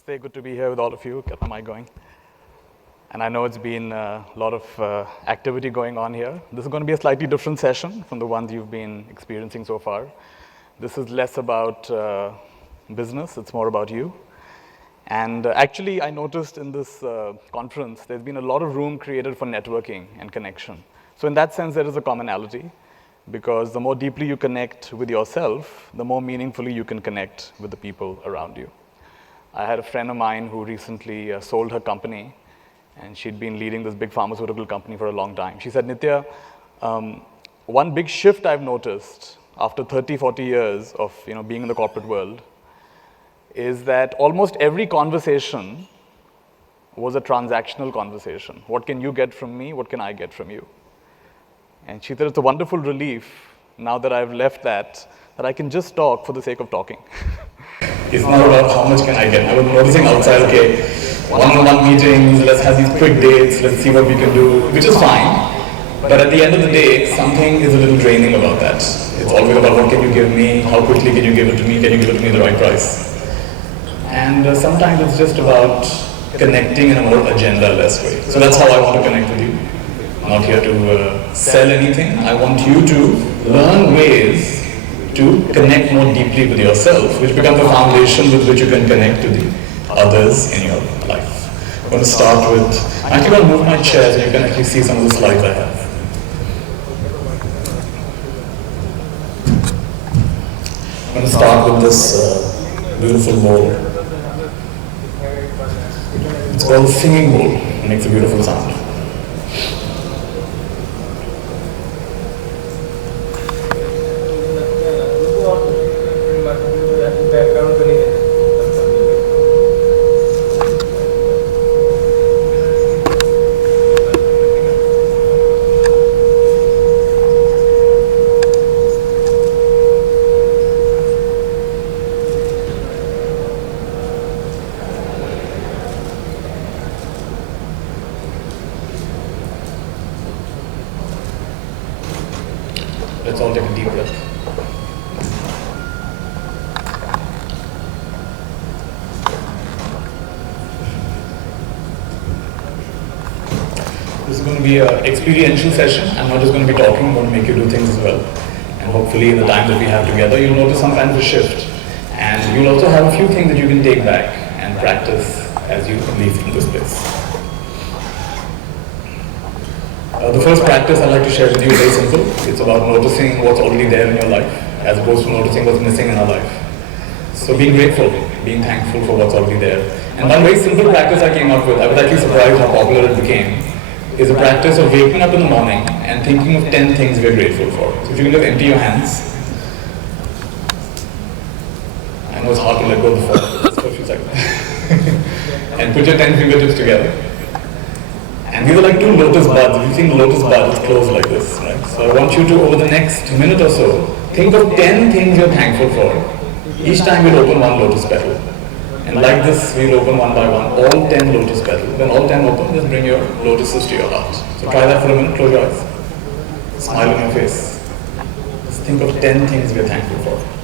Namaste, good to be here with all of you. Get my mic going. And I know it's been a lot of activity going on here. This is going to be a slightly different session from the ones you've been experiencing so far. This is less about business, it's more about you. And actually, I noticed in this conference, there's been a lot of room created for networking and connection. So in that sense, there is a commonality, because the more deeply you connect with yourself, the more meaningfully you can connect with the people around you. I had a friend of mine who recently sold her company, and she'd been leading this big pharmaceutical company for a long time. She said, Nithya, one big shift I've noticed after 30, 40 years of being in the corporate world is that almost every conversation was a transactional conversation. What can you get from me? What can I get from you? And she said, it's a wonderful relief now that I've left that I can just talk for the sake of talking. It's not about how much can I get. I was noticing outside, okay, one-on-one meetings, let's have these quick dates, let's see what we can do, which is fine. But at the end of the day, something is a little draining about that. It's always about what can you give me, how quickly can you give it to me, can you give it to me at the right price? And sometimes it's just about connecting in a more agenda-less way. So that's how I want to connect with you. I'm not here to sell anything. I want you to learn ways to connect more deeply with yourself, which becomes the foundation with which you can connect to the others in your life. I'm going to start with, I'm actually going to move my chair so you can actually see some of the slides I have. I'm going to start with this beautiful bowl. It's called the singing bowl. It makes a beautiful sound. Let's all take a deep breath. This is going to be an experiential session. I'm not just going to be talking, I'm going to make you do things as well. And hopefully in the time that we have together, you'll notice some kind of a shift. And you'll also have a few things that you can take back and practice as you leave from this place. The first practice I'd like to share with you is very simple. It's about noticing what's already there in your life, as opposed to noticing what's missing in our life. So being grateful, being thankful for what's already there. And one very simple practice I came up with, I was actually surprised how popular it became, is a practice of waking up in the morning and thinking of 10 things we're grateful for. So if you can just empty your hands. I know it's hard to let go of the phone, just for a few seconds. And put your 10 fingertips together. And these are like two lotus buds. If you've seen the lotus bud, it's closed like this, right? So I want you to, over the next minute or so, think of 10 things you're thankful for. Each time we'll open one lotus petal. And like this, we'll open one by one, all 10 lotus petals. When all 10 open, just bring your lotuses to your heart. So try that for a minute, close your eyes. Smile on your face. Just think of 10 things we're thankful for.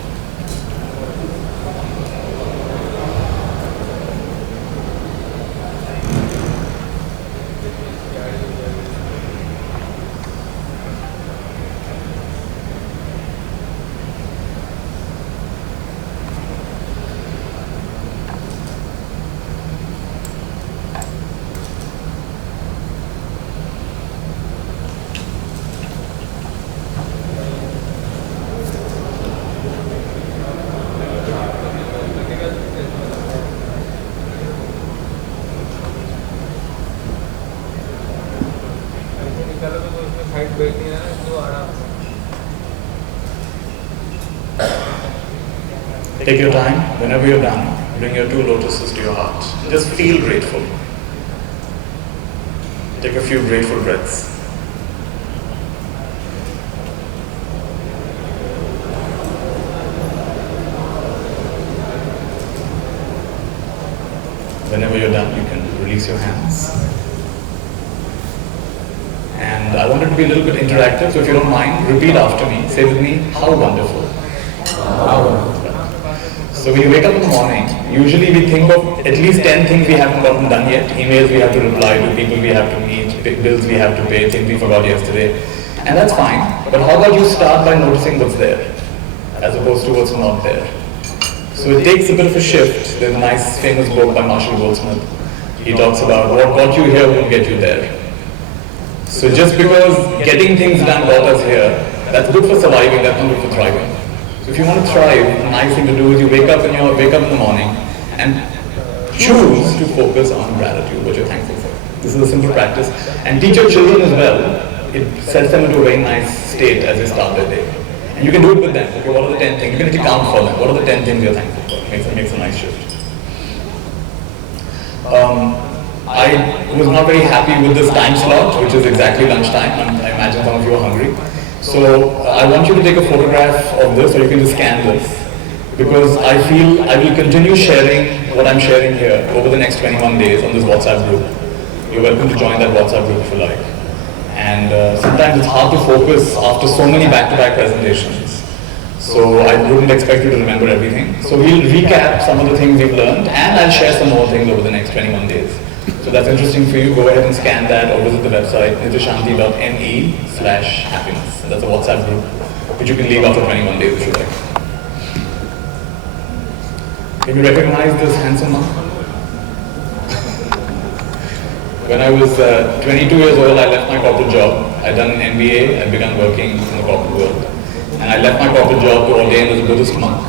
Take your time. Whenever you're done, bring your two lotuses to your heart. Just feel grateful. Take a few grateful breaths. Whenever you're done, you can release your hands. And I want it to be a little bit interactive, so if you don't mind, repeat after me. Say with me, how wonderful. How wonderful. So when you wake up in the morning, usually we think of at least 10 things we haven't gotten done yet. Emails we have to reply to, people we have to meet, bills we have to pay, things we forgot yesterday. And that's fine. But how about you start by noticing what's there, as opposed to what's not there? So it takes a bit of a shift. There's a nice famous book by Marshall Goldsmith. He talks about what got you here won't get you there. So just because getting things done got us here, that's good for surviving, that's not good for thriving. So if you want to thrive, the nice thing to do is you wake up in the morning and choose to focus on gratitude, what you're thankful for. This is a simple practice. And teach your children as well. It sets them into a very nice state as they start their day. And you can do it with them. Okay, what are the 10 things? You can actually count for them. What are the 10 things you're thankful for? Makes a nice shift. I was not very happy with this time slot, which is exactly lunchtime. I imagine some of you are hungry. So I want you to take a photograph of this, or you can just scan this, because I feel I will continue sharing what I'm sharing here over the next 21 days on this WhatsApp group. You're welcome to join that WhatsApp group if you like. And sometimes it's hard to focus after so many back-to-back presentations. So I wouldn't expect you to remember everything. So we'll recap some of the things we've learned, and I'll share some more things over the next 21 days. So that's interesting for you. Go ahead and scan that or visit the website, nithya.me/happiness. That's a WhatsApp group, which you can leave after 21 days if you like. Can you recognize this handsome man? When I was 22 years old, I left my corporate job. I'd done an MBA, I began working in the corporate world. And I left my corporate job to ordain as a Buddhist monk.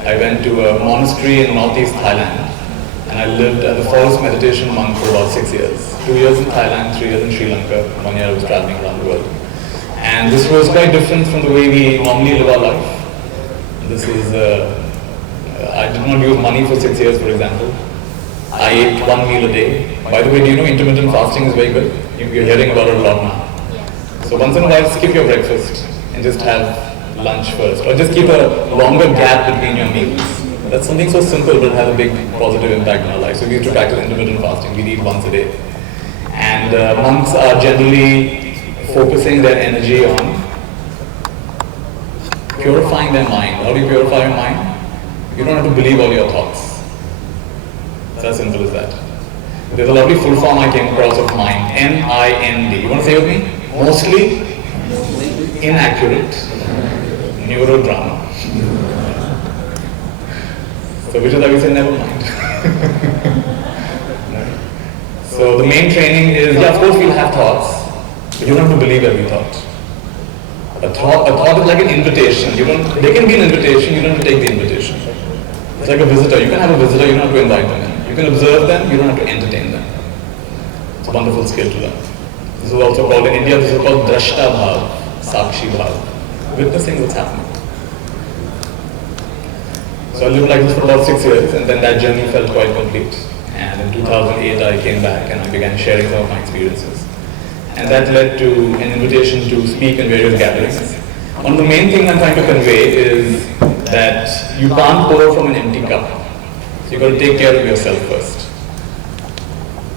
I went to a monastery in northeast Thailand. And I lived as a forest meditation monk for about 6 years. 2 years in Thailand, 3 years in Sri Lanka. 1 year I was traveling around the world. And this was quite different from the way we normally live our life. This is, I did not use money for 6 years, for example. I ate 1 meal a day. By the way, do you know intermittent fasting is very good? You're hearing about it a lot now. So once in a while, skip your breakfast and just have lunch first. Or just keep a longer gap between your meals. That's something so simple but has a big positive impact on our life. So we used to practice intermittent fasting. We eat once a day. And monks are generally focusing their energy on purifying their mind. How do you purify your mind? You don't have to believe all your thoughts. It's as simple as that. There's a lovely full form I came across of mind. M-I-N-D. You want to say with me? Mostly inaccurate neurodrama. So which is why we say never mind. So the main training is, yeah, of course we'll have thoughts, but you don't have to believe every thought. A thought is like an invitation. They can be an invitation, you don't have to take the invitation. It's like a visitor. You can have a visitor, you don't have to invite them in. You can observe them, you don't have to entertain them. It's a wonderful skill to learn. This is also called, in India, this is called Drashta Bhav, Sakshi Bhav. Witnessing what's happening. So I lived like this for about 6 years, and then that journey felt quite complete. And in 2008, I came back and I began sharing some of my experiences. And that led to an invitation to speak in various gatherings. One of the main things I'm trying to convey is that you can't pour from an empty cup. So you've got to take care of yourself first.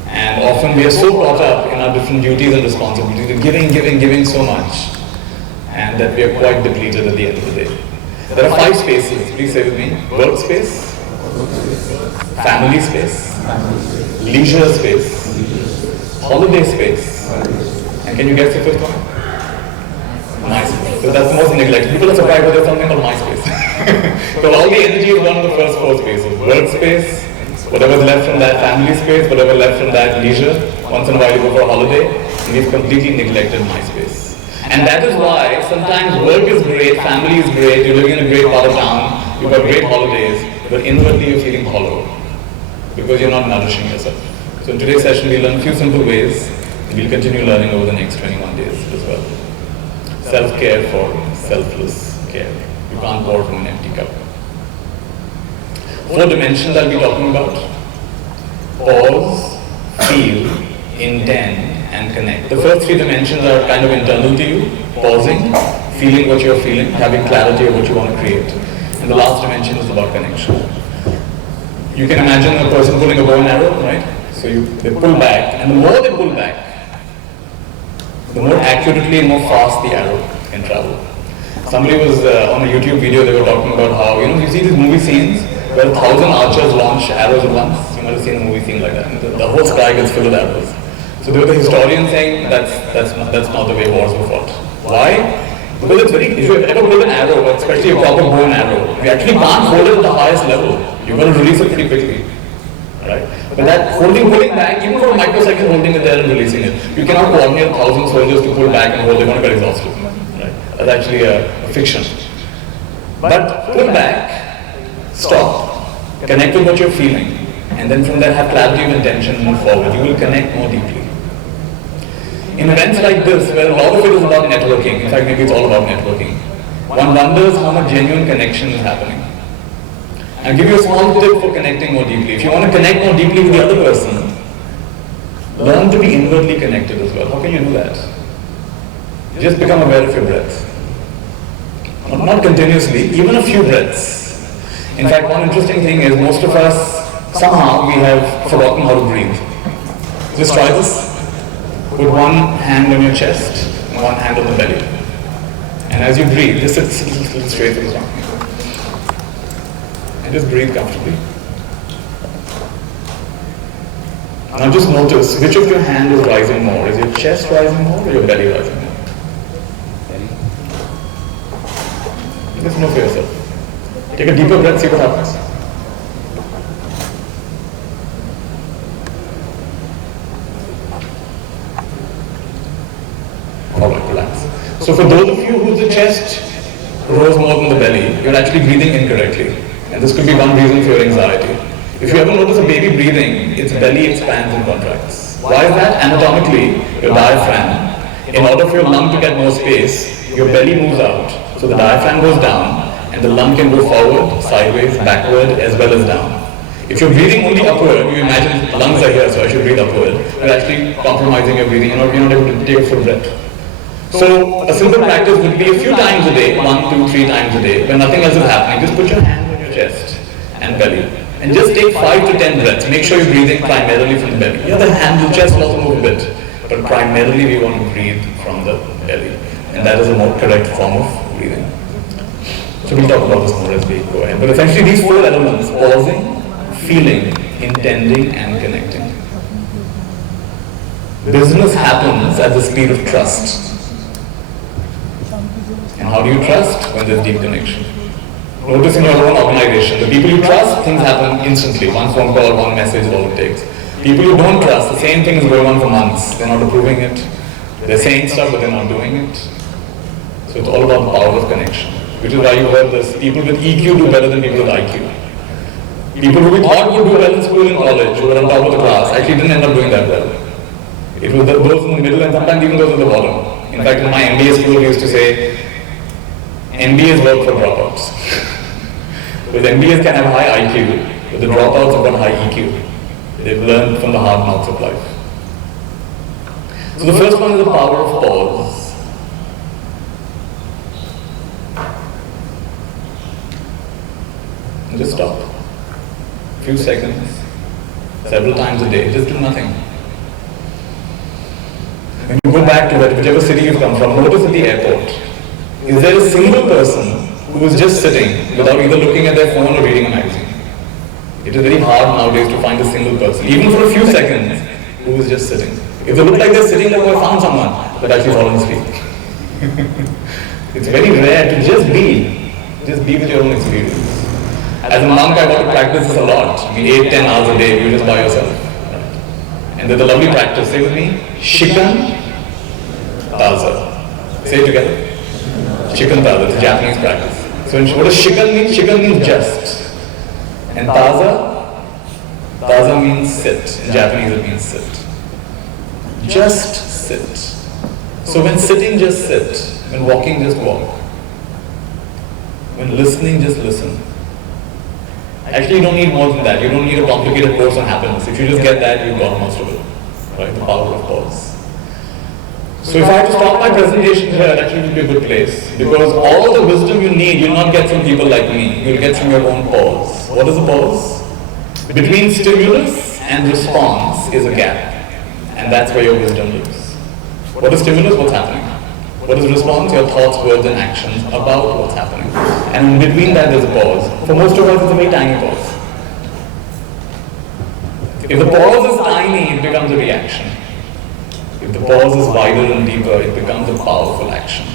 And often we are so caught up in our different duties and responsibilities, giving so much, and that we are quite depleted at the end of the day. There are 5 spaces, please say with me. Work space, family space, leisure space, holiday space, and can you guess the 5th one? MySpace. So that's the most neglected. People are surprised that there's something called MySpace. So all the energy is gone in the first 4 spaces. Work space, whatever's left from that family space, whatever left from that leisure, once in a while you go for a holiday, and we've completely neglected MySpace. And that is why sometimes work is great, family is great, you're living in a great part of town, you've got great holidays, but inwardly you're feeling hollow because you're not nourishing yourself. So in today's session we'll learn a few simple ways, and we'll continue learning over the next 21 days as well. Self-care for selfless care. You can't pour from an empty cup. 4 dimensions I'll be talking about. Pause, feel, intend, and connect. The first 3 dimensions are kind of internal to you. Pausing, feeling what you're feeling, having clarity of what you want to create. And the last dimension is about connection. You can imagine a person pulling a bow and arrow, right? So they pull back, and the more they pull back, the more accurately and more fast the arrow can travel. Somebody was on a YouTube video, they were talking about how, you see these movie scenes where 1,000 archers launch arrows at once. You might have seen a movie scene like that. The whole sky gets filled with arrows. So there was a historian saying that's not the way wars were fought. Why? Because it's very, if you ever hold an arrow, especially a proper bow and arrow, you actually can't hold it at the highest level. You're going to release it pretty quickly. Right? But that holding back, even for a microsecond holding it there and releasing it, you cannot coordinate 1,000 soldiers to pull back and hold, they're going to get exhausted. Right? That's actually a fiction. But pull back, stop, connect with what you're feeling, and then from there have clarity of intention and move forward. You will connect more deeply. In events like this, where a lot of it is about networking, in fact maybe it's all about networking, one wonders how much genuine connection is happening. I'll give you a small tip for connecting more deeply. If you want to connect more deeply with the other person, learn to be inwardly connected as well. How can you do that? Just become aware of your breath. Not continuously, even a few breaths. In fact, one interesting thing is most of us, somehow we have forgotten how to breathe. Just try this. Put one hand on your chest and one hand on the belly. And as you breathe, just sit straight with this one. And just breathe comfortably. Now just notice which of your hand is rising more. Is your chest rising more or your belly rising more? Just know for yourself. Take a deeper breath, see what happens. Alright, relax. So for those of you whose the chest rose more than the belly, you're actually breathing incorrectly. And this could be one reason for your anxiety. If you ever notice a baby breathing, its belly expands and contracts. Why is that? Anatomically, your diaphragm, in order for your lung to get more space, your belly moves out. So the diaphragm goes down, and the lung can go forward, sideways, backward, as well as down. If you're breathing only upward, you imagine lungs are here, so I should breathe upward. You're actually compromising your breathing. You're not able to take a full breath. So a simple practice would be a few times a day, 1, 2, 3 times a day, when nothing else is happening, just put your hand on your chest and belly. And just take 5 to 10 breaths. Make sure you're breathing primarily from the belly. The other hand, the chest will also move a bit. But primarily we want to breathe from the belly. And that is a more correct form of breathing. So we'll talk about this more as we go ahead. But essentially these 4 elements, pausing, feeling, intending, and connecting. Business happens at the speed of trust. And how do you trust? When there's deep connection. Notice in your own organization, the people you trust, things happen instantly. One phone call, one message, all it takes. People you don't trust, the same thing is going on for months. They're not approving it. They're saying stuff, but they're not doing it. So it's all about the power of connection. Which is why you heard this, people with EQ do better than people with IQ. People who we thought would do well in school and college, who were on top of the class, actually didn't end up doing that well. It was those in the middle and sometimes even those at the bottom. In fact, in my MBA school, we used to say, MBAs work for dropouts. Because MBAs can have high IQ, but the dropouts have got high EQ. They've learned from the hard knocks of life. So the first one is the power of pause. And just stop. A few seconds, several times a day, just do nothing. When you go back to whichever city you've come from, notice at the airport, is there a single person who is just sitting without either looking at their phone or reading a magazine? It is very hard nowadays to find a single person, even for a few seconds, who is just sitting. If they look like they're sitting, like, oh, I found someone, but actually fallen asleep. It's very rare to just be with your own experience. As a monk, I got to practice this a lot. I mean, 8, 10 hours a day, you're just by yourself. And there's a lovely practice. Say with me, Shikan Taza. Say it together. Shikan Taza, it's a Japanese practice. So what does Shikan mean? Shikan means just. And Taza means sit. In Japanese it means sit. Just sit. So when sitting, just sit. When walking, just walk. When listening, just listen. Actually, you don't need more than that. You don't need a complicated course on happiness. If you just get that, you've got most of it. Right? The power of pause. So if I had to stop my presentation here, it actually would be a good place. Because all the wisdom you need, you'll not get from people like me. You'll get from your own pause. What is a pause? Between stimulus and response is a gap. And that's where your wisdom lives. What is stimulus? What's happening? What is response? Your thoughts, words and actions about what's happening. And in between that there's a pause. For most of us it's a very tiny pause. If the pause is tiny, it becomes a reaction. If the pause is wider and deeper, it becomes a powerful action.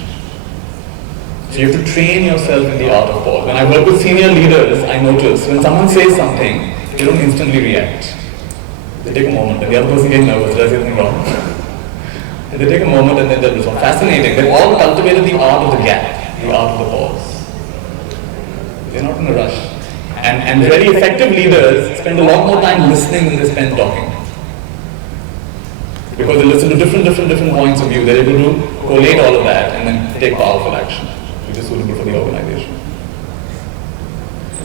So you have to train yourself in the art of pause. When I work with senior leaders, I notice when someone says something, they don't instantly react. They take a moment, and the other person gets nervous, does anything wrong? And they take a moment and then they respond. Fascinating. They've all cultivated the art of the gap, the art of the pause. They're not in a rush. And very effective leaders spend a lot more time listening than they spend talking. Because they listen to different points of view. They're able to collate all of that and then take powerful action, which is suitable for the organization.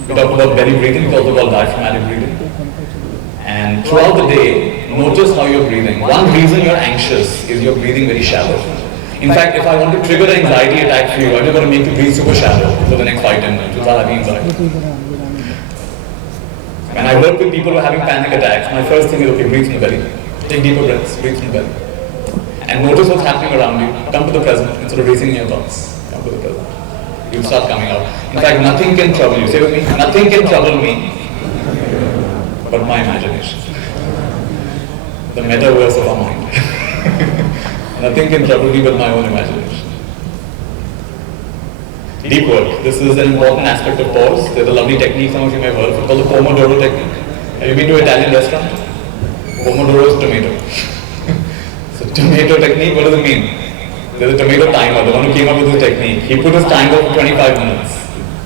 We talked about belly breathing, it's also called diaphragmatic breathing. And throughout the day, notice how you're breathing. One reason you're anxious is you're breathing very shallow. In fact, if I want to trigger an anxiety attack for you, I'm just going to make you breathe super shallow for the next 5-10 minutes without having anxiety. When I work with people who are having panic attacks, my first thing is, okay, breathe from the belly. Take deeper breaths, breathe from the belly. And notice what's happening around you. Come to the present instead of racing in your thoughts. Come to the present. You'll start coming out. In fact, nothing can trouble you. Say with me, nothing can trouble me but my imagination. The metaverse of our mind. Nothing can trouble me but my own imagination. Deep work. This is an important aspect of pause. There's a lovely technique some of you may have heard of. It's called the Pomodoro technique. Have you been to an Italian restaurant? Pomodoro is tomato. So tomato technique, what does it mean? There's a tomato timer, the one who came up with this technique. He put his timer for 25 minutes.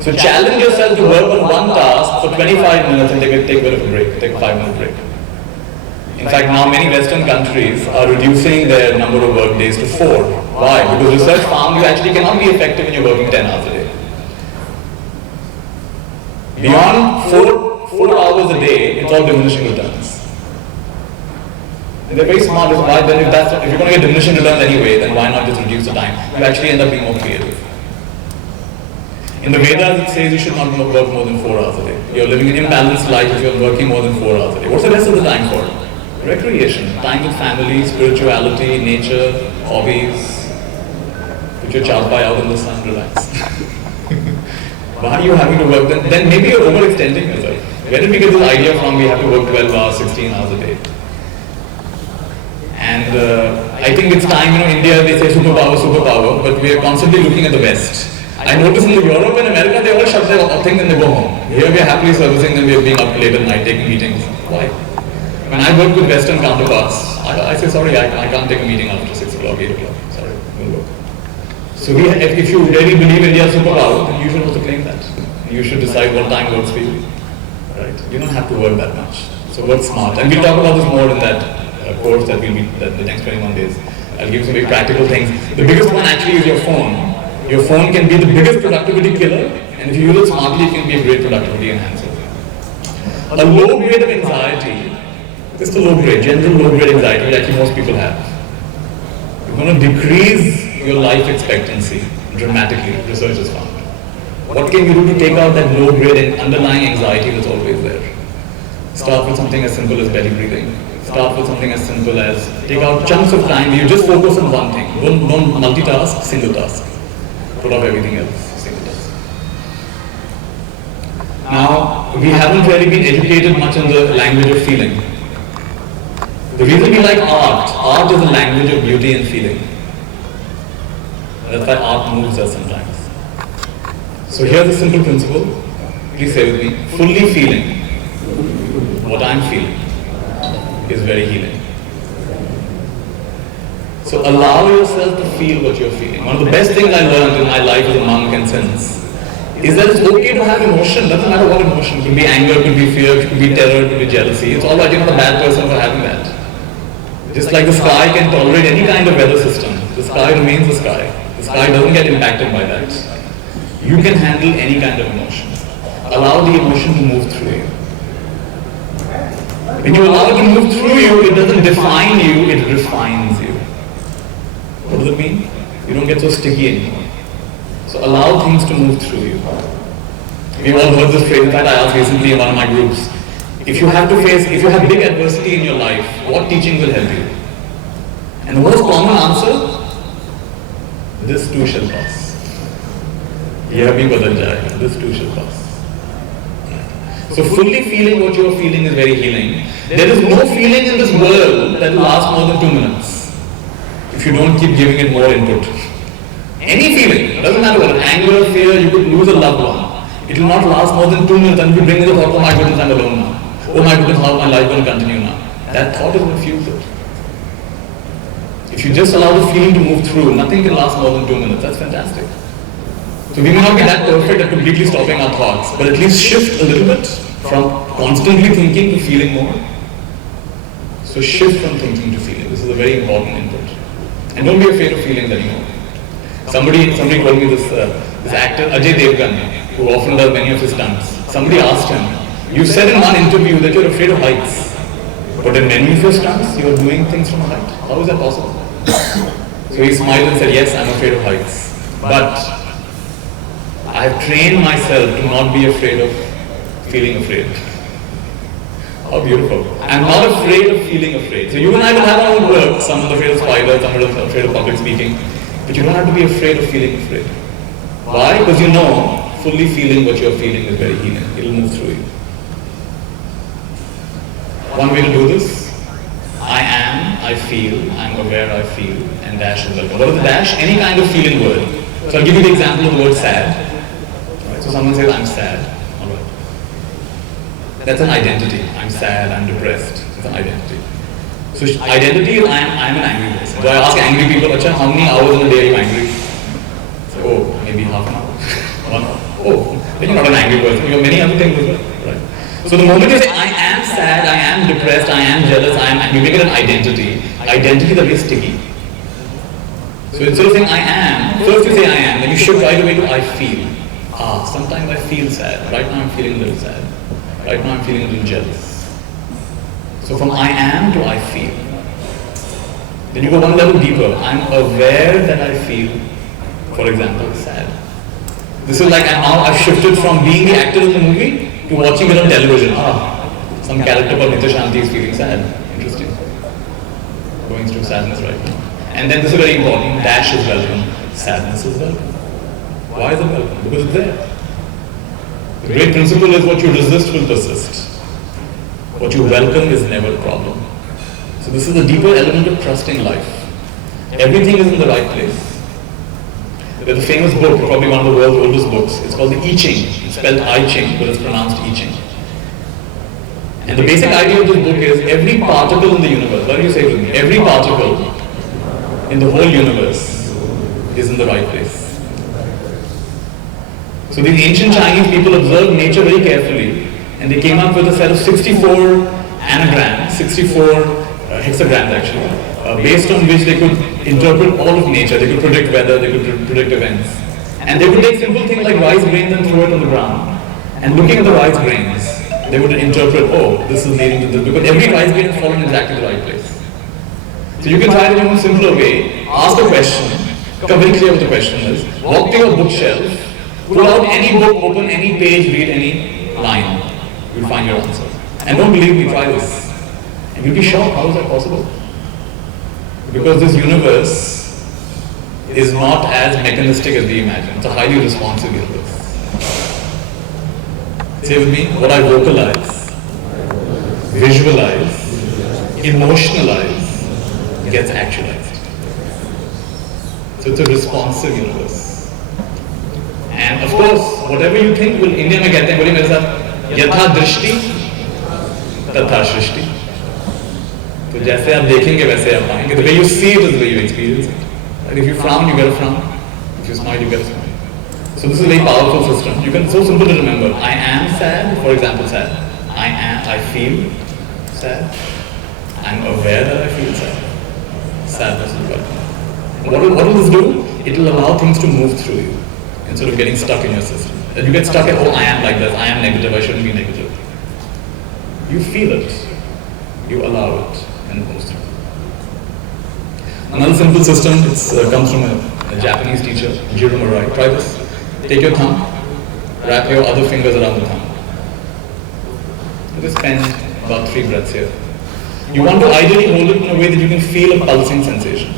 So challenge yourself to work on one task for 25 minutes and take a bit of a break, take a 5-minute break. In fact, now many Western countries are reducing their number of work days to 4. Why? Because research found you actually cannot be effective when you're working 10 hours a day. Beyond 4 hours a day, it's all diminishing returns. And they're very smart. Why then if you're going to get diminishing returns anyway, then why not just reduce the time? You actually end up being more creative. In the Vedas, it says you should not work more than 4 hours a day. You're living an imbalanced life if you're working more than 4 hours a day. What's the rest of the time for? Recreation, time with family, spirituality, nature, hobbies. Put your charpai out in the sun, relax. Why are you having to work then? Then maybe you're overextending yourself. Where did we get this idea from? We have to work 12 hours, 16 hours a day. And I think it's time, India, they say superpower, but we are constantly looking at the West. I notice in Europe and America, they all shut their things and they go home. Here we are happily servicing them, we are being up late at night, taking meetings. Why? When I work with Western counterparts, I say, sorry, I can't take a meeting after 6 o'clock, 8 o'clock. Sorry, it won't work. So if you really believe India is superpower, then you should also claim that. You should decide what time works for you. Right? You don't have to work that much. So work smart. And we'll talk about this more in that course that we'll meet the next 21 days. I'll give you some very practical things. The biggest one actually is your phone. Your phone can be the biggest productivity killer, and if you use it smartly, it can be a great productivity enhancer. A low grade of anxiety, just a low grade, general low grade anxiety, which actually most people have. You're going to decrease your life expectancy dramatically, research has found. What can you do to take out that low grade and underlying anxiety that's always there? Start with something as simple as belly breathing. Start with something as simple as take out chunks of time where you just focus on one thing. Don't multitask, single task. Put off everything else, single task. Now, we haven't really been educated much in the language of feeling. The reason we like art is a language of beauty and feeling. That's why art moves us sometimes. So here's a simple principle. Please say with me. Fully feeling what I'm feeling is very healing. So allow yourself to feel what you're feeling. One of the best things I learned in my life as a monk and since is that it's okay to have emotion. Doesn't matter what emotion. It could be anger, it could be fear, it could be terror, it could be jealousy. It's all right, you're not a bad person for having that. Just like the sky can tolerate any kind of weather system. The sky remains the sky. The sky doesn't get impacted by that. You can handle any kind of emotion. Allow the emotion to move through you. When you allow it to move through you, it doesn't define you, it refines you. What does it mean? You don't get so sticky anymore. So allow things to move through you. We've all heard this phrase. In fact, I asked recently in one of my groups, if you have big adversity in your life, what teaching will help you? And the most common answer, This too shall pass. यह भी बदल जाएगा. This too shall pass. So fully feeling what you are feeling is very healing. There is no feeling in this world that will last more than 2 minutes if you don't keep giving it more input. Any feeling, doesn't matter what, anger, fear, you could lose a loved one. It will not last more than 2 minutes and you bring the thought, oh my goodness, I'm alone now. Oh my goodness, how is my life going to continue now? That thought is going to fuse it. If you just allow the feeling to move through, nothing can last more than 2 minutes. That's fantastic. So we may not be that perfect at completely stopping our thoughts, but at least shift a little bit from constantly thinking to feeling more. So shift from thinking to feeling. This is a very important input. And don't be afraid of feelings anymore. Somebody told me this actor Ajay Devgan, who often does many of his stunts. Somebody asked him, you said in one interview that you're afraid of heights, but in many of your stunts you're doing things from a height. How is that possible? So he smiled and said, yes, I'm afraid of heights, but I've trained myself to not be afraid of feeling afraid. How beautiful. I'm not afraid of feeling afraid. So you and I will have our own work. Someone's afraid of spiders, someone's afraid of public speaking. But you don't have to be afraid of feeling afraid. Why? Because you know, fully feeling what you're feeling is very healing. It'll move through you. One way to do this, I am, I feel, I'm aware I feel, and dash is welcome. What is the dash? Any kind of feeling word. So I'll give you the example of the word sad. Right? So someone says, I'm sad. Alright. That's an identity. I'm sad, I'm depressed. It's an identity. So identity is I'm an angry person. So I ask angry people, Acha, how many hours in a day are you angry? So, oh, maybe half an hour. 1 hour. Oh, then you're not an angry person. You have many other things as well. Right? So the moment you say, I am sad, I am depressed, I am jealous, you make it an identity. Identity is very sticky. So instead of saying I am, first you say I am, then you shift right away to I feel. Sometimes I feel sad. Right now I'm feeling a little sad. Right now I'm feeling a little jealous. So from I am to I feel. Then you go one level deeper. I'm aware that I feel, for example, sad. This is like I've shifted from being the actor in the movie to watching it on television. Some character called Nithya Shanti is feeling sad. Interesting. Going through sadness right now. And then this is very important. Dash is welcome. Sadness is welcome. Why is it welcome? Because it's there. The great principle is what you resist will persist. What you welcome is never a problem. So this is the deeper element of trusting life. Everything is in the right place. There's a famous book, probably one of the world's oldest books. It's called the I Ching. It's spelled I Ching, but it's pronounced I Ching. And the basic idea of this book is every particle in the universe, what do you say with me? Every particle in the whole universe is in the right place. So these ancient Chinese people observed nature very carefully, and they came up with a set of 64 anagrams, 64 hexagrams actually, based on which they could interpret all of nature. They could predict weather, they could predict events. And they would take simple things like rice grains and throw it on the ground. And looking at the rice grains, they would interpret, oh, this is leading to this, because every rice grain is falling in exactly the right place. So you can try it in a simpler way, ask a question, become very clear what the question is, walk to your bookshelf, pull out any book, open any page, read any line. You'll find your answer. And don't believe me, try this. And you'll be shocked, how is that possible? Because this universe is not as mechanistic as we imagine. It's a highly responsive universe. Say with me, what I vocalize, visualize, emotionalize, gets actualized. So it's a responsive universe. And of course, whatever you think will, India में कहते हैं, बोलिए मेरे साथ, यथा दृष्टि, तथा सृष्टि. तो जैसे आप देखेंगे वैसे आप पाएंगे. The way you see it is the way you experience it. And if you frown, you get a frown. If you smile, you get a smile. So this is a very powerful system. You can, so simple to remember. I am sad, for example, sad. I feel sad. I'm aware that I feel sad. Sadness is welcome. What will this do? It will allow things to move through you instead of getting stuck in your system. And you get stuck at, oh, I am like this, I am negative, I shouldn't be negative. You feel it, you allow it, and it moves through. Another simple system, it comes from a Japanese teacher, Jiro Murai. Try this. Take your thumb, wrap your other fingers around the thumb. Just spend about 3 breaths here. You want to ideally hold it in a way that you can feel a pulsing sensation.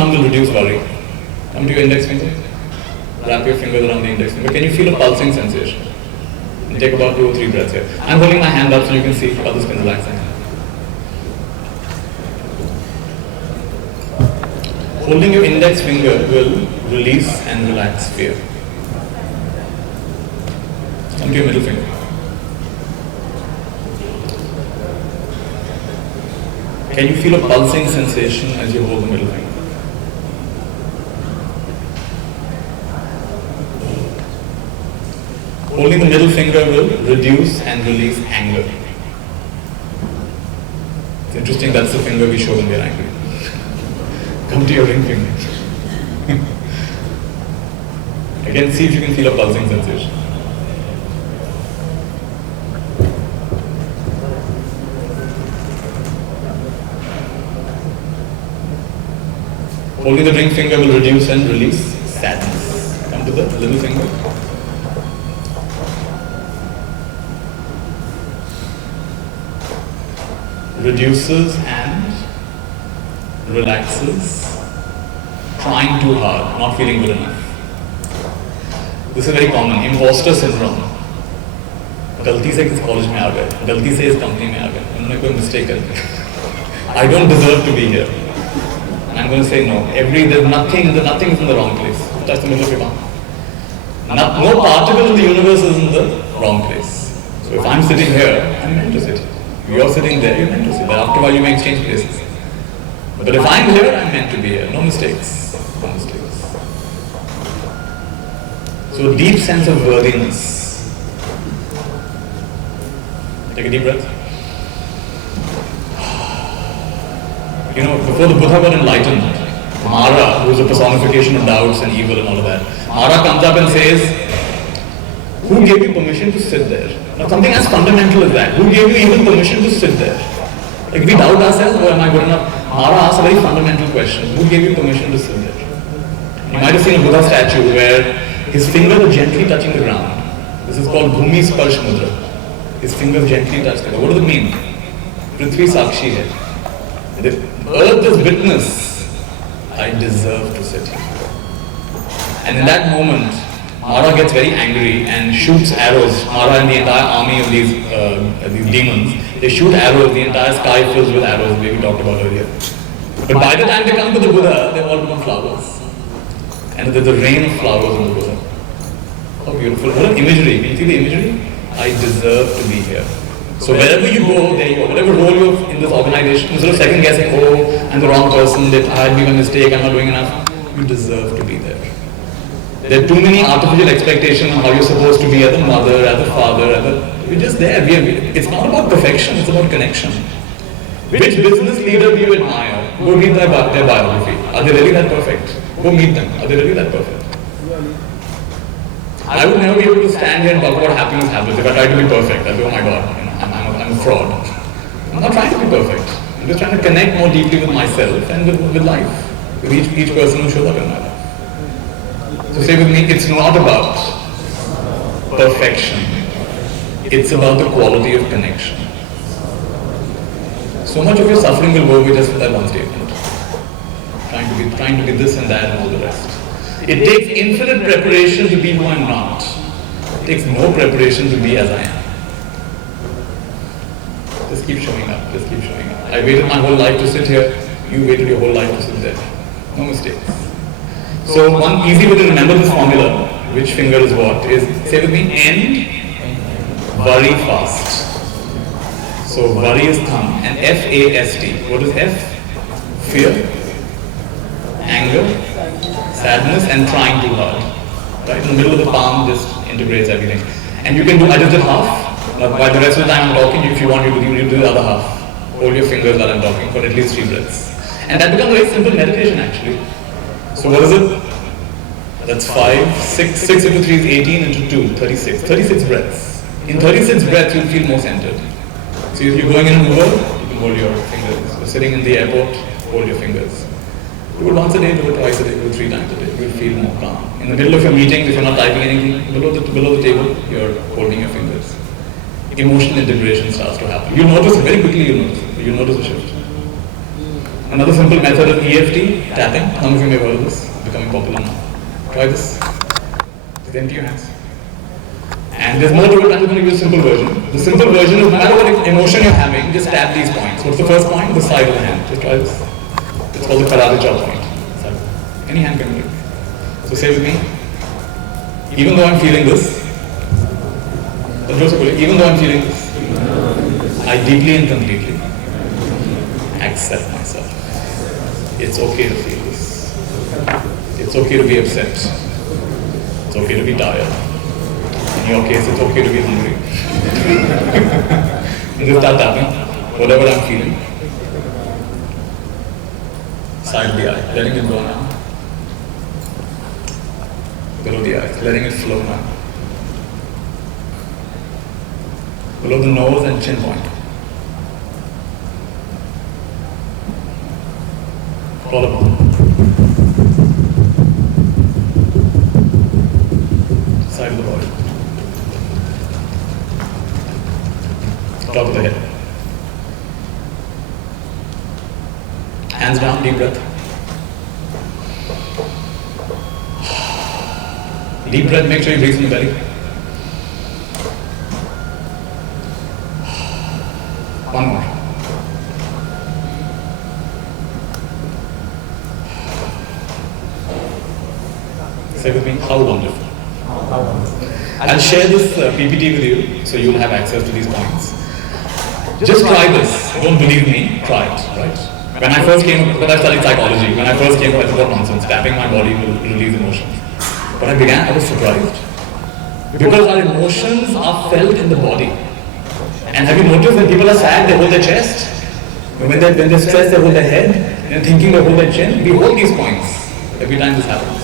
thumb will reduce worry. Come to your index finger. Wrap your fingers around the index finger. Can you feel a pulsing sensation? And take about 2 or 3 breaths here. I'm holding my hand up so you can see if others can relax. Holding your index finger will release and relax fear. Come to your middle finger. Can you feel a pulsing sensation as you hold the middle finger? Holding the middle finger will reduce and release anger. It's interesting, that's the finger we show when we are angry. Come to your ring finger. Again, see if you can feel a pulsing sensation. Holding the ring finger will reduce and release sadness. Come to the little finger. Reduces and relaxes. Trying too hard, not feeling good enough. This is very common. Imposter syndrome. गलती से किस college में आ गए, गलती से इस company में आ गए, उन्होंने कोई मिस्टेक कर दी. I don't deserve to be here. And I'm going to say no. There's nothing is in the wrong place. That's the middle of your palm. No particle in the universe is in the wrong place. So if I'm sitting here, I'm meant to sit. You're sitting there, you're meant to sit there. After a while you may exchange places. But if I'm here, I'm meant to be here. No mistakes. No mistakes. So a deep sense of worthiness. Take a deep breath. You know, before the Buddha got enlightened, Mara, who is a personification of doubts and evil and all of that, Mara comes up and says, who gave you permission to sit there? Now something as fundamental as that. Who gave you even permission to sit there? Like we doubt ourselves, oh, am I good enough? Mara asks a very fundamental question. Who gave you permission to sit there? You might have seen a Buddha statue where his fingers are gently touching the ground. This is called Bhumi Sparsh Mudra. His fingers gently touch the ground. What does it mean? Prithvi Sakshi hai. The earth is witness. I deserve to sit here. And in that moment, Mara gets very angry and shoots arrows. Mara and the entire army of these demons, they shoot arrows. The entire sky fills with arrows, we talked about earlier. But by the time they come to the Buddha, they all become flowers. And there's a rain of flowers on the Buddha. How beautiful. What an imagery. Can you see the imagery? I deserve to be here. So wherever you go, there you go. Whatever role you're in this organization, instead of second guessing, oh, I'm the wrong person, that I had made a mistake, I'm not doing enough, you deserve to be there. There are too many artificial expectations on how you're supposed to be as a mother, as a father, you're just there. It's not about perfection, it's about connection. Which business leader do you admire? Go read their biography. Are they really that perfect? Go meet them. Are they really that perfect? I would never be able to stand here and talk about happiness habits if I tried to be perfect. I'd be, oh my God, I'm a fraud. I'm not trying to be perfect. I'm just trying to connect more deeply with myself and with life, with each person who shows up in my life. So say with me, it's not about perfection. It's about the quality of connection. So much of your suffering will go away just with that one statement. Trying to be this and that and all the rest. It takes infinite preparation to be who I'm not. It takes no preparation to be as I am. Just keep showing up, just keep showing up. I waited my whole life to sit here, you waited your whole life to sit there. No mistakes. So one easy way to remember this formula, which finger is what, is, say with me, end, worry fast. So worry is thumb, and F-A-S-T. What is F? Fear, anger, sadness, and trying too hard. Right? In the middle of the palm, just integrates everything. And you can do, I just did half. While the rest of the time I'm talking, if you want, you do the other half. Hold your fingers while I'm talking for at least 3 breaths. And that becomes a very simple meditation actually. So what is it? That's 5, 6 into 3 is 18 into 2, 36. 36 breaths. In 36 breaths, you'll feel more centered. So if you're going in an Uber, you can hold your fingers. You're sitting in the airport, hold your fingers. Do it once a day, do it twice a day, do it 3 times a day. You'll feel more calm. In the middle of your meetings, if you're not typing anything, below the table, you're holding your fingers. Emotional integration starts to happen. You'll notice it very quickly. You'll notice a shift. Another simple method is EFT, tapping. Some of you may have heard of this, becoming popular now. Try this. Just empty your hands. And there's more to it, I'm just going to give you a simple version. The simple version is no matter what emotion you're having, just tap these points. What's the first point? The side of the hand. Just try this. It's called the karate chop point. Any hand can do it. So say with me, even though I'm feeling this, even though I'm feeling this, I deeply and completely accept myself. It's okay to feel this. It's okay to be upset. It's okay to be tired. In your case, it's okay to be hungry. And just start tapping, whatever I'm feeling. Side of the eye, letting it go now. Below the eyes, letting it flow now. Below the nose and chin point. Collarbone. Side of the body. Top of the head. Hands down, deep breath. Deep breath, make sure you breathe from the belly. One more. Say with me, how wonderful. I'll share this PPT with you so you'll have access to these points. Just try this. Don't believe me, try it, right? When I first came, because I studied psychology, when I first came, I thought, what nonsense, tapping my body will release emotions. But I was surprised. Because our emotions are felt in the body. And have you noticed when people are sad, they hold their chest? When they're stressed, they hold their head. When they're thinking, they hold their chin. We hold these points every time this happens.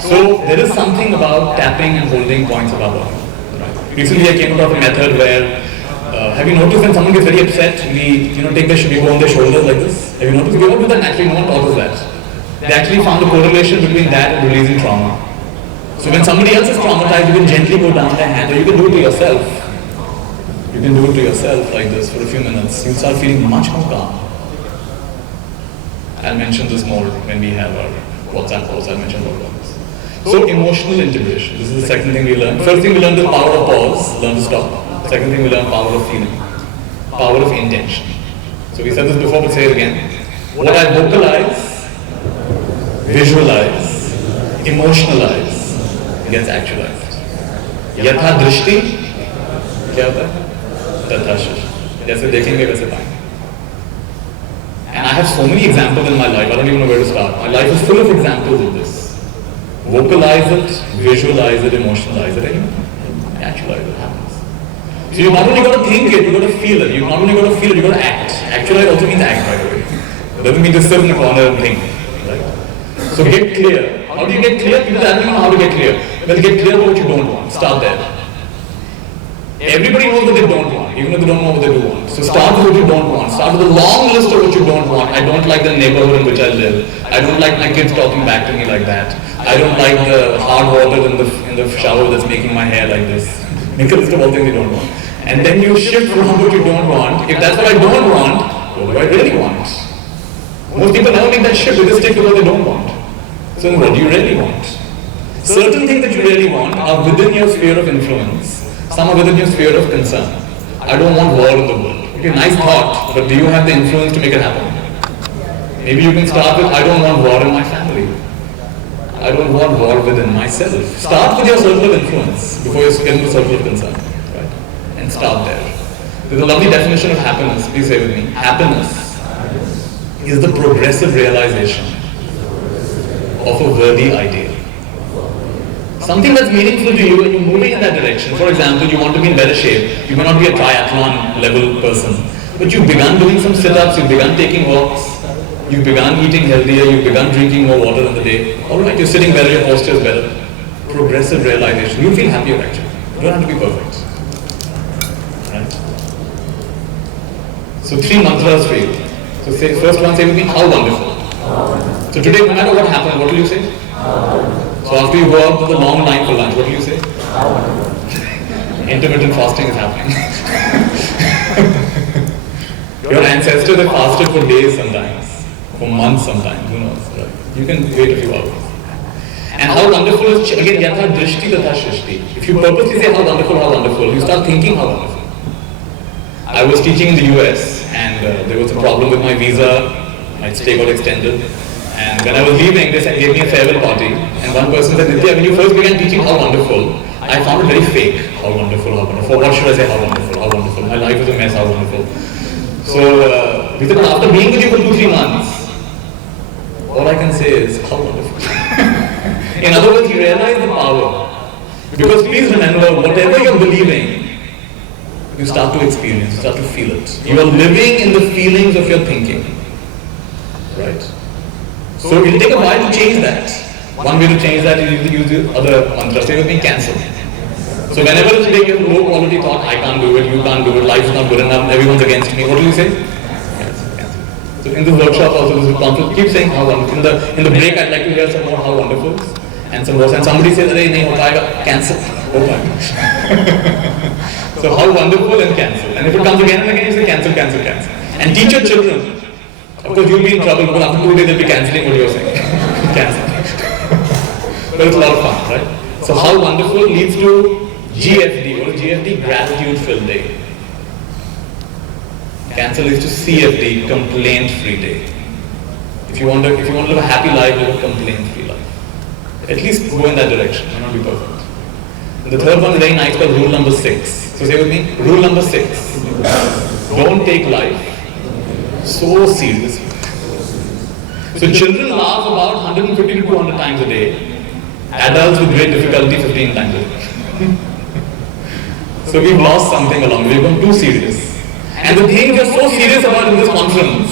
So there is something about tapping and holding points of our body. Right? Recently I came across a method where, have you noticed when someone gets very upset, we go on their shoulders like this? Have you noticed? We don't do that naturally, no one taught us that. They actually found a correlation between that and releasing trauma. So when somebody else is traumatized, you can gently go down their hand, or you can do it to yourself. You can do it to yourself like this for a few minutes. You'll start feeling much more calm. I'll mention this more when we have our WhatsApp calls. I'll mention more about this. So emotional integration. This is the second thing we learned. First thing we learned is power of pause, learn to stop. Second thing we learned, power of feeling, power of intention. So we said this before, but say it again. What I vocalize, visualize, emotionalize gets actualized. Yatha drishti, क्या होता है? तथा सृष्टि. जैसे देखेंगे वैसे पाएंगे. And I have so many examples in my life. I don't even know where to start. My life is full of examples of this. Vocalize it, visualize it, emotionalize it, and actualize it happens. So you not only got to think it, you got to feel it. You not only got to feel it, you got to act. Actualize also means act, by the way. It doesn't mean just sit in the corner and think. Right? So get clear. How do you get clear? People ask me how to get clear. Well, get clear about what you don't want. Start there. Everybody knows what they don't want, even if they don't know what they do want. So start with what you don't want. Start with a long list of what you don't want. I don't like the neighborhood in which I live. I don't like my kids talking back to me like that. I don't like the hard water in the shower that's making my hair like this. Make a list of all things you don't want. And then you shift from what you don't want. If that's what I don't want, what do I really want? Most people never make that shift. They just stick to what they don't want. So what do you really want? Certain things that you really want are within your sphere of influence. Some are within your sphere of concern. I don't want war in the world. Okay, nice thought, but do you have the influence to make it happen? Maybe you can start with, I don't want war in my family. I don't want war within myself. Start with your circle of influence before you get into the circle of concern. Right? And start there. There's a lovely definition of happiness. Please say with me. Happiness is the progressive realization of a worthy ideal. Something that's meaningful to you and you're moving in that direction. For example, you want to be in better shape. You may not be a triathlon level person, but you've begun doing some sit-ups, you've begun taking walks, you've begun eating healthier, you've begun drinking more water in the day. Alright, you're sitting better, your posture is better. Progressive realization. You'll feel happier actually. You don't have to be perfect. Right? So 3 mantras for you. So say, first one, say with me, how wonderful. So today, no matter what happens, what will you say? So after you go out to the long line for lunch, what do you say? Intermittent fasting is happening. Your ancestors have fasted for days sometimes, for months sometimes, who knows, right? You can wait a few hours. And how wonderful is, again, yatha drishti tatha shrishti. If you purposely say how wonderful, you start thinking how wonderful. I was teaching in the US and there was a problem with my visa, my stay got extended. And when I was leaving, they gave me a farewell party. And one person said, Nithya, when you first began teaching how wonderful, I found it very fake. How wonderful, how wonderful. What should I say, how wonderful, how wonderful. My life is a mess, how wonderful. So, he said, after being with you for 2-3 months, all I can say is, how wonderful. In other words, you realize the power. Because please remember, whatever you're believing, you start to experience, you start to feel it. You are living in the feelings of your thinking. Right? So it will take a while to change that. One way to change that is to use the other mantra. Say with me, cancel. So whenever you take a low quality thought, I can't do it, you can't do it, life's not good enough, everyone's against me, what do you say? Cancel, cancel. So in this workshop also, this conference, keep saying how wonderful. In the break, I'd like to hear some more how wonderful. And some more. And somebody says, "Hey, nahi hota hai, cancel." Oh my gosh. So how wonderful and cancel. And if it comes again and again, you say cancel, cancel, cancel. And teach your children. Of course, you'll be in trouble because after 2 days they'll be cancelling what you're saying. Cancel. But it's a lot of fun, right? So how wonderful leads to GFD. What is GFD? Gratitude-filled day. Cancel leads to CFD, complaint-free day. If you want to live a happy life, live a complaint-free life. At least go in that direction. May not be perfect. And the third one is very nice, called rule number 6. So say with me, rule number 6. Don't take life so seriously. So children laugh about 150 to 200 times a day. Adults with great difficulty 15 times a day. So we've lost something along the way. We've gone too serious. And the thing we're so serious about in this conference,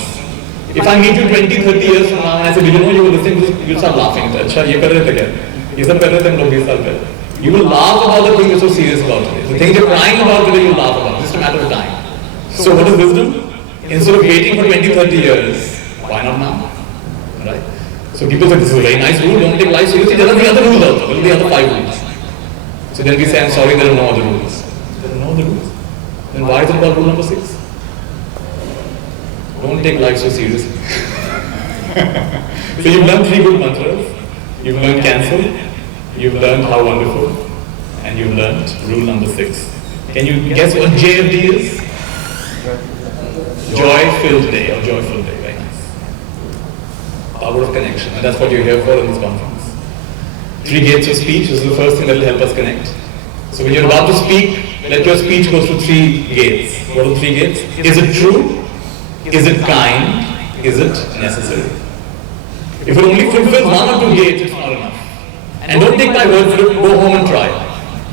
if I meet you 20, 30 years from now and I say, did you know you were listening to this? You'll start laughing. Achha, ye kar rahe the kya? Ye sab kar rahe the hum log 20 saal pehle. You will laugh about the thing you're so serious about today. The things you're crying about today, you'll laugh about. It's just a matter of time. So what is wisdom? Instead of waiting for 20, 30 years, why not now? Right? So people say, this is a very nice rule, don't take life seriously. There are the other rules also. There are the other 5 rules. So then we say, I'm sorry, there are no other rules. There are no other rules. Then why is it called rule number 6? Don't take life so seriously. So you've learned 3 good mantras. You've learned cancel. You've learned how wonderful. And you've learned rule number 6. Can you guess what JFD is? Joy-filled day or joyful day. Very nice. Power of connection. And that's what you're here for in this conference. 3 gates of speech. This is the first thing that will help us connect. So when you're about to speak, let your speech go through 3 gates. What are the 3 gates? Is it true? Is it kind? Is it necessary? If it only fulfills 1 or 2 gates, it's not enough. And don't take my word for it, go home and try.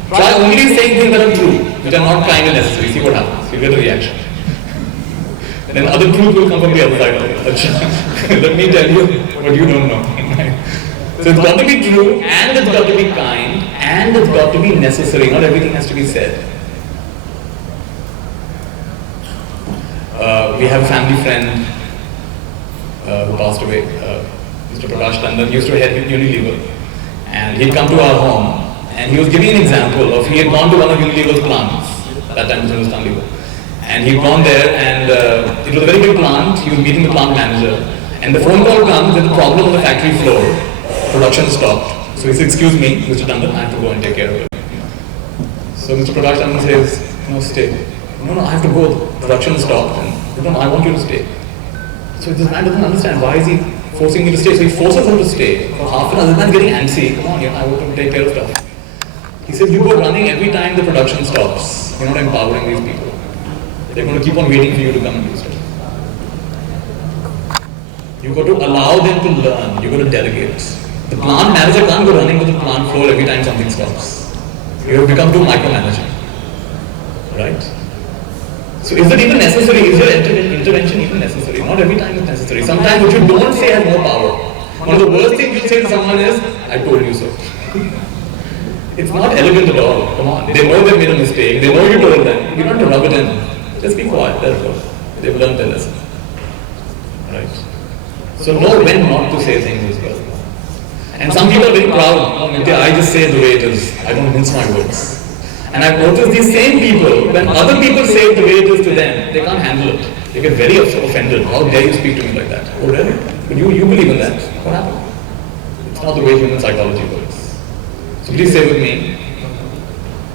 Try only saying things that are true, which are not kind and necessary. See what happens. You get a reaction. Then other truth will come from the other side of it. Let me tell you what you don't know. So it's got to be true, and it's got to be kind, and it's got to be necessary. Not everything has to be said. We have a family friend who passed away, Mr. Prakash Tandon, used to head Unilever. And he'd come to our home, and he was giving an example of, he had gone to one of Unilever's plants, that time it was Hindustan Lever. And he'd gone there, and it was a very big plant. He was meeting the plant manager. And the phone call comes, there's a problem on the factory floor. Production stopped. So he said, excuse me, Mr. Tandon, I have to go and take care of it. So Mr. Prakash Tandon says, no, stay. No, I have to go. Production stopped. And no, I want you to stay. So this man doesn't understand. Why is he forcing me to stay? So he forces him to stay for half an hour. This man's getting antsy. Come on, I want to take care of stuff. He says, you go running every time the production stops. You're not empowering these people. They're going to keep on waiting for you to come and do stuff. You've got to allow them to learn. You've got to delegate. The plant manager can't go running to the plant floor every time something stops. You have become too micromanaging. Right? So is it even necessary? Is your intervention even necessary? Not every time it's necessary. Sometimes what you don't say has more power. One of the worst things you say to someone is, I told you so. It's not elegant at all. Come on. They know they made a mistake. They know you told them. You don't have to rub it in. Just be quiet. That's all. They've learned their lesson. Right? So know when not to say things as well. And some people are very proud. Oh, Nithya, I just say it the way it is. I don't mince my words. And I've noticed these same people, when other people say it the way it is to them, they can't handle it. They get very offended. How dare you speak to me like that? Oh really? But you believe in that? What happened? It's not the way human psychology works. So please say with me,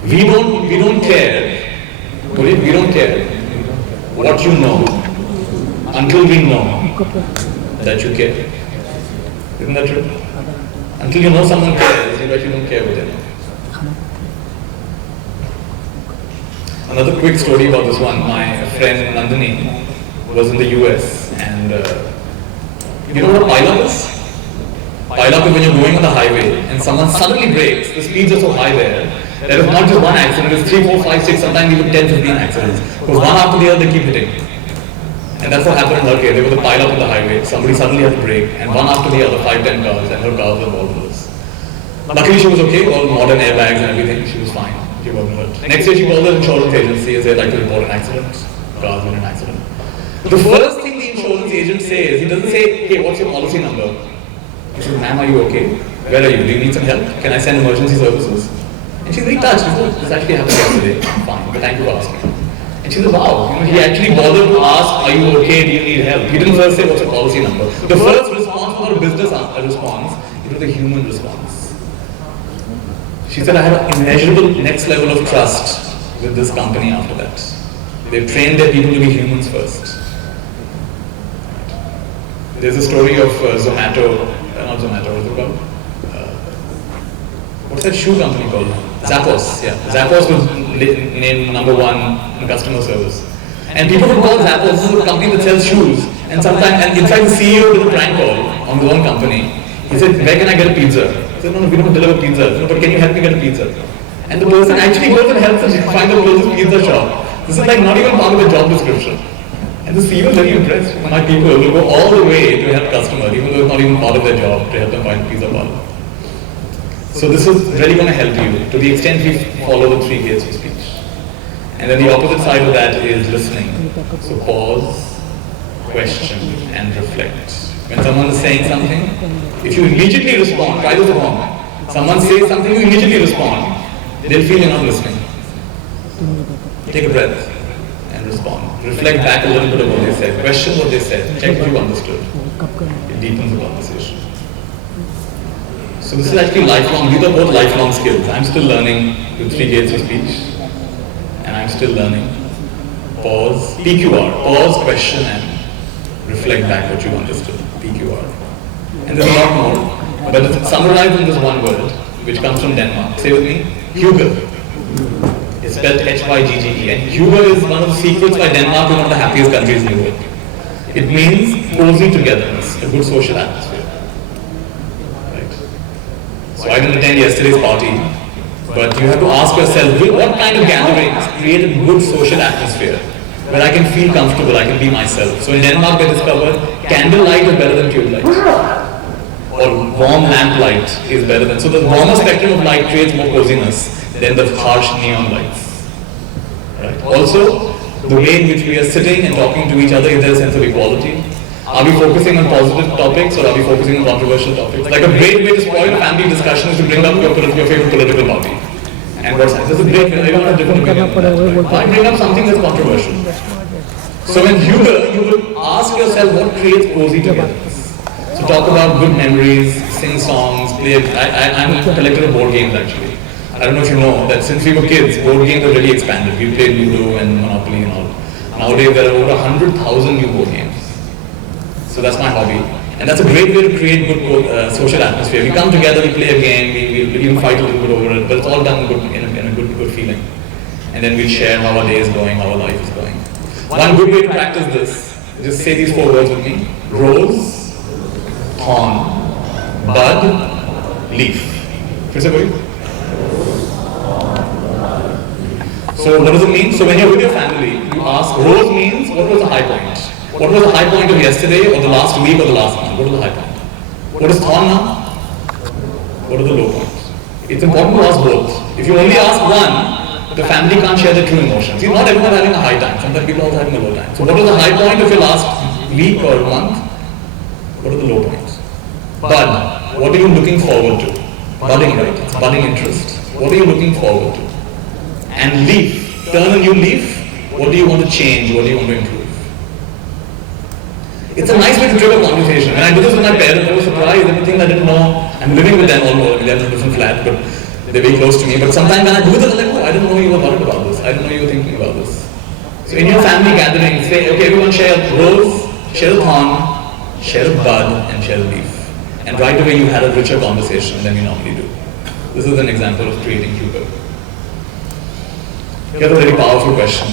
we don't care. We don't care what you know until we know that you care. Isn't that true? Until you know someone cares, you actually don't care with them. Another quick story about this one. My friend Nandini was in the US, and you know what a pile-up is? Pile-up is when you're going on the highway and someone suddenly brakes. The speeds are so high there. There is not just one accident, there's 3, 4, 5, 6, sometimes even 10, 15 accidents. Because one after the other they keep hitting. And that's what happened in her case. There was a pile-up on the highway, somebody suddenly had to brake, and one after the other, 5, 10 cars, and her car was involved in this. Luckily she was okay, all modern airbags and everything, she was fine. She wasn't hurt. Next day she called the insurance agency and said, I'd like to report an accident. Car's been in an accident. The first thing the insurance agent says, he doesn't say, hey, what's your policy number? He says, ma'am, are you okay? Where are you? Do you need some help? Can I send emergency services? And she's very touched. She said, this actually happened yesterday. I'm fine, but thank you for asking. And she said, wow, he actually bothered to ask, are you okay? Do you need help? He didn't first say, what's your policy number? The first response was not a business response, it was a human response. She said, I had an immeasurable next level of trust with this company after that. They've trained their people to be humans first. There's a story of Zomato, not Zomato, what's it called? What's that shoe company called? Zappos, yeah. Zappos was named number 1 in customer service. And people would call Zappos, this is a company that sells shoes. And sometimes, and in fact the CEO did a prank call on his own company. He said, where can I get a pizza? He said, no, we don't deliver pizza. No, but can you help me get a pizza? And the person actually goes and helps him find the closest pizza shop. This is like not even part of the job description. And the CEO is very impressed. My people will go all the way to help customers, even though it's not even part of their job, to help them find a pizza parlor. So this is really going to help you to the extent we follow the 3 gates of speech. And then the opposite side of that is listening. So pause, question, and reflect. When someone is saying something, if you immediately respond, try this at home. Someone says something, you immediately respond. They'll feel you're not listening. Take a breath and respond. Reflect back a little bit of what they said. Question what they said. Check if you understood. It deepens the conversation. So this is actually lifelong. These are both lifelong skills. I'm still learning the 3 gates of speech. And I'm still learning. Pause, PQR. Pause, question, and reflect back what you understood. PQR. And there's a lot more. But it's summarized in this one word, which comes from Denmark. Say with me, hygge. It's spelled Hygge. And hygge is one of the secrets why Denmark is one of the happiest countries in the world. It means cozy togetherness, a good social atmosphere. Right? So I didn't attend yesterday's party, but you have to ask yourself, what kind of gatherings create a good social atmosphere where I can feel comfortable, I can be myself. So in Denmark they discovered candlelight is better than tube light. Or warm lamp light is better than, so the warmer spectrum of light creates more coziness than the harsh neon lights. Right? Also, the way in which we are sitting and talking to each other, is there a sense of equality? Are we focusing on positive topics or are we focusing on controversial topics? Like a great way to spoil a family discussion is to bring up your favorite political party. And what's that? That's a great way. Everyone has different opinions. Why bring up something that's controversial? So when you will ask yourself what creates cozy togetherness. So talk about good memories, sing songs, play. I'm a collector of board games actually. I don't know if you know that since we were kids, board games have really expanded. We played Ludo and Monopoly and all. Nowadays there are over 100,000 new board games. So that's my hobby. And that's a great way to create good social atmosphere. We come together, we play a game, we even fight a little bit over it, but it's all done in a good feeling. And then we'll share how our day is going, how our life is going. One good way to practice this, just say these 4 words with me. Rose, thorn, bud, leaf. First of all, so what does it mean? So when you're with your family, you ask, rose means, what was the high point? What was the high point of yesterday or the last week or the last month? What was the high point? What is thorn now? What are the low points? It's important to ask both. If you only ask one, the family can't share their true emotions. See, not everyone having a high time. Sometimes people are also having a low time. So what was the high point of your last week or month? What are the low points? Bud, what are you looking forward to? Budding, right? It's budding interest. What are you looking forward to? And leaf, turn a new leaf. What do you want to change? What do you want to improve? It's a nice way to trigger conversation. When I do this with my parents, I was surprised. Everything I didn't know. I'm living with them almost. They're in a different flat, but they're very close to me. But sometimes when I do this, I'm like, oh, I didn't know you were worried about this. I didn't know you were thinking about this. So in your family gathering, say, okay, everyone share a rose, share a thorn, share a bud, and share a leaf. And right away you had a richer conversation than you normally do. This is an example of creating Cupid. Here's a very powerful question.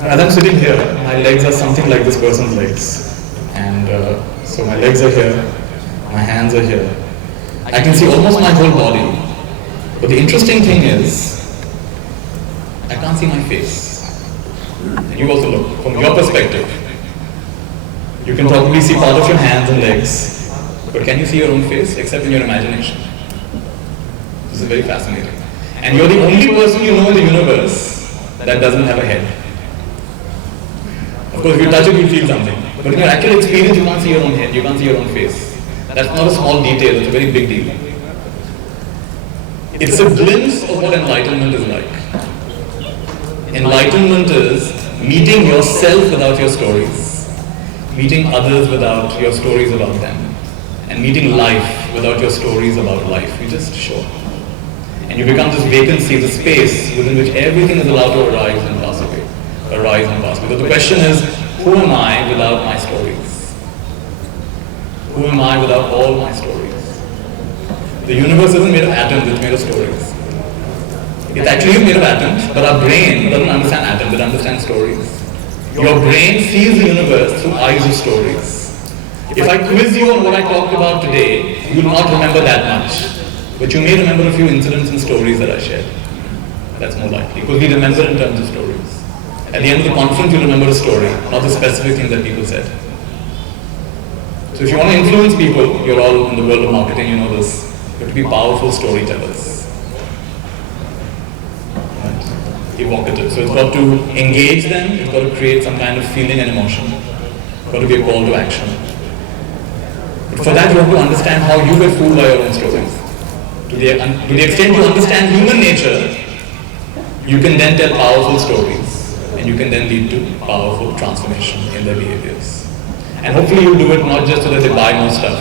As I'm sitting here, my legs are something like this person's legs. And so my legs are here, my hands are here. I can see almost my whole body. But the interesting thing is, I can't see my face. And you also look, from your perspective, you can probably see part of your hands and legs, but can you see your own face except in your imagination? This is very fascinating. And you're the only person you know in the universe that doesn't have a head. Of course, if you touch it, you feel something. But in your actual experience, you can't see your own head, you can't see your own face. That's not a small detail, it's a very big deal. It's a glimpse of what enlightenment is like. Enlightenment is meeting yourself without your stories, meeting others without your stories about them, and meeting life without your stories about life. You just show up. And you become this vacancy, the space within which everything is allowed to arise and pass away. Arise and pass away. But the question is, who am I without my stories? Who am I without all my stories? The universe isn't made of atoms, it's made of stories. It actually is made of atoms, but our brain doesn't understand atoms, it understands stories. Your brain sees the universe through eyes of stories. If I quiz you on what I talked about today, you will not remember that much. But you may remember a few incidents and stories that I shared. That's more likely, because we remember in terms of stories. At the end of the conference, you'll remember a story, not the specific thing that people said. So if you want to influence people, you're all in the world of marketing, you know this. You have to be powerful storytellers. Right? Evocative. So it's got to engage them, it's got to create some kind of feeling and emotion. It's got to be a call to action. But for that, you have to understand how you get fooled by your own stories. To the extent you understand human nature, you can then tell powerful stories, and you can then lead to powerful transformation in their behaviors. And hopefully you'll do it not just so that they buy more stuff,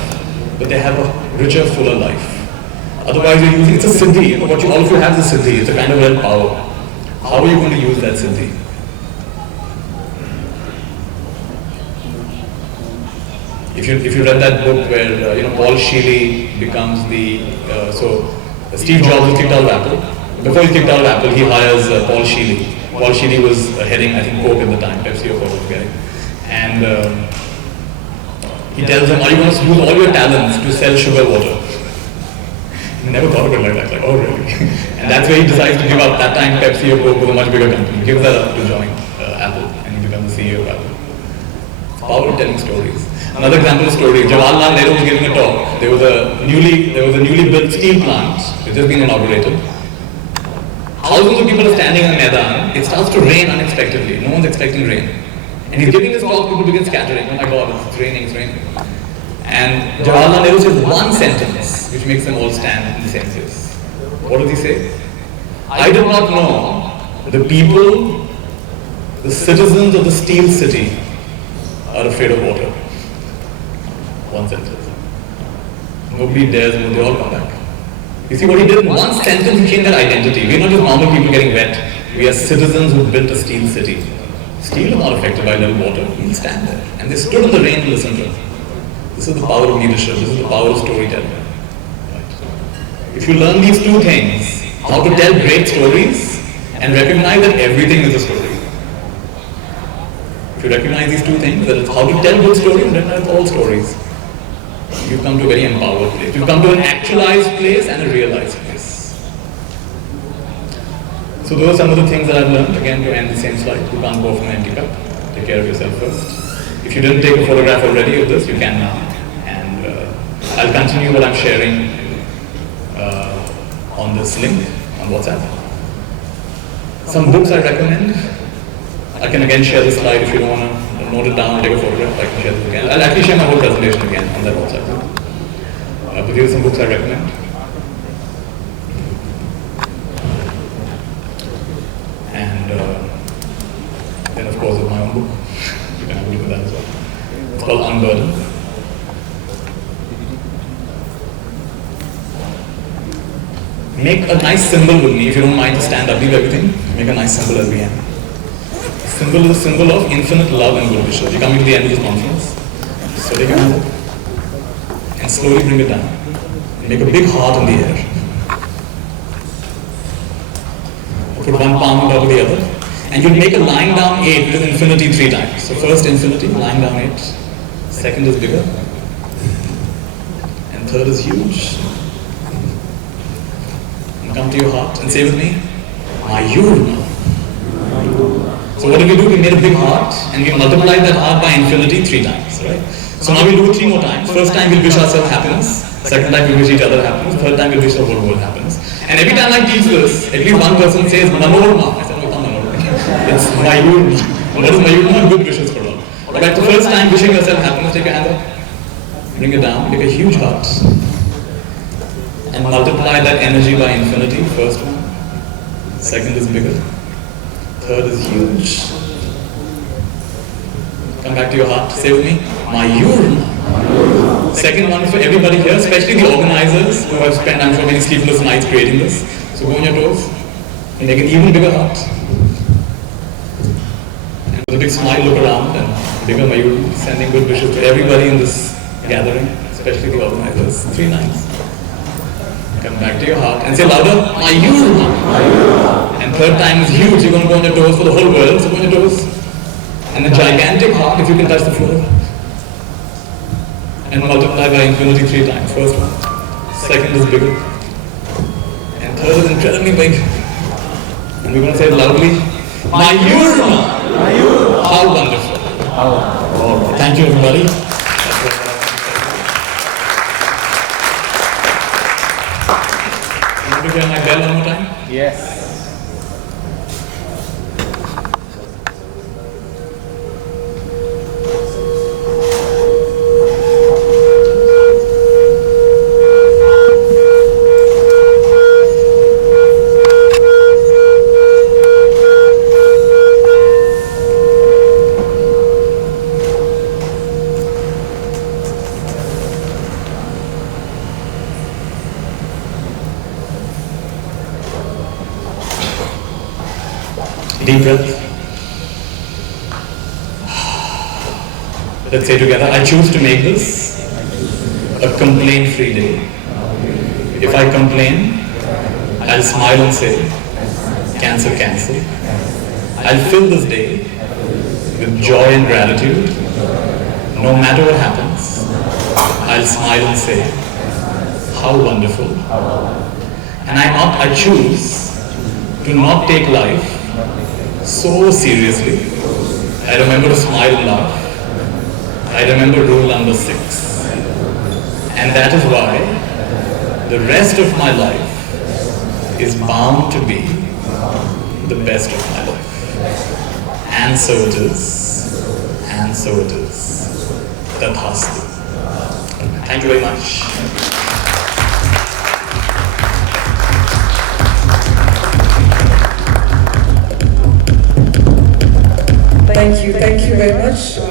but they have a richer, fuller life. Otherwise you're using, it's a siddhi, what all of you have is a siddhi, it's a kind of real power. How are you going to use that siddhi? If you read that book where Paul Sheely becomes Steve Jobs was kicked out of Apple. Before he's kicked out of Apple, he hires Paul Sheely. Paul Sheely was heading, I think, Coke at the time, Pepsi or Coke guy. And he tells him, are you going to use all your talents to sell sugar water? He never thought of it like that, like, oh really? And that's where he decides to give up. That time Pepsi or Coke was a much bigger company. He gives that up to join Apple, and he becomes the CEO of Apple. It's power of telling stories. Another example of story, Jawaharlal Nehru was giving a talk. There was a newly built steel plant, which has been inaugurated. Thousands of people are standing in the Maidan. It starts to rain unexpectedly. No one's expecting rain. And he's giving this talk, people begin scattering. Oh my God, it's raining, it's raining. And Jawaharlal Nehru says one sentence, which makes them all stand in the same place. What does he say? I did not know the people, the citizens of the steel city are afraid of water. One sentence. Nobody dares move, they all come back. You see what he did in one sentence, he changed their identity. We're not just normal people getting wet. We are citizens who built a steel city. Steel is not affected by little water. We'll stand there. And they stood in the rain to listen to him. This is the power of leadership. This is the power of storytelling. Right. If you learn these two things, how to tell great stories and recognize that everything is a story. If you recognize these two things, that is how to tell good stories and recognize all stories, you've come to a very empowered place. You've come to an actualized place and a realized place. So those are some of the things that I've learned. Again, to end the same slide, you can't go from an empty cup. Take care of yourself first. If you didn't take a photograph already of this, you can now. And I'll continue what I'm sharing on this link on WhatsApp. Some books I recommend. I can again share this slide if you don't want to note it down, take a photograph, I can share this again. I'll actually share my whole presentation again on that WhatsApp. But these are some books I recommend. And then of course, with my own book, you can have Make a nice symbol with me, if you don't mind to stand up, leave everything. Make a nice symbol as we end. Symbol is a symbol of infinite love and good wishes. You're coming to the end of this conference. So take your hand up and slowly bring it down. Make a big heart in the air. Put one palm on top of the other. And you'll make a line down 8 with infinity 3 times. So first infinity, line down 8. Second is bigger. And third is huge. And come to your heart and say with me, Mayur. So what did we do? We made a big heart and we multiplied that heart by infinity 3 times, right? So now we'll do it 3 more times. First time we'll wish ourselves happiness. Second time we'll wish each other happiness. Third time we'll wish the whole world happiness. And every time I teach this, at least one person says Manorma. I said, no, it's not Manorma. It's Mayurma. What is Mayurma? Good wishes for all. Alright, the first time wishing yourself happiness, take your hand up. Bring it down, make a huge heart. And multiply that energy by infinity. First one. Second is bigger. Third is huge. Come back to your heart. Say with me, Mayurma. Second one is for everybody here, especially the organizers who have spent, I'm sure, many sleepless nights creating this. So go on your toes and make an even bigger heart. And with a big smile, look around and bigger Mayurma, sending good wishes to everybody in this gathering, especially the organizers. 3 lines. Come back to your heart and say louder, Mayurma. And third time is huge. You're going to go on your toes for the whole world. So go on your toes. And a gigantic heart if you can touch the floor. And multiply by infinity 3 times. First one. Second is bigger. And third is incredibly big. And we're going to say it loudly, Mayurma. How wonderful. All right. Thank you, everybody. Want to hear my bell one more time? Yes. Deep breath. Let's say together, I choose to make this a complaint-free day. If I complain, I'll smile and say, cancel, cancel. I'll fill this day with joy and gratitude. No matter what happens, I'll smile and say, how wonderful. And I choose to not take life so seriously. I remember to smile and laugh. I remember rule number 6. And that is why the rest of my life is bound to be the best of my life. And so it is. And so it is. Tathastu. Thank you very much. Thank you very much.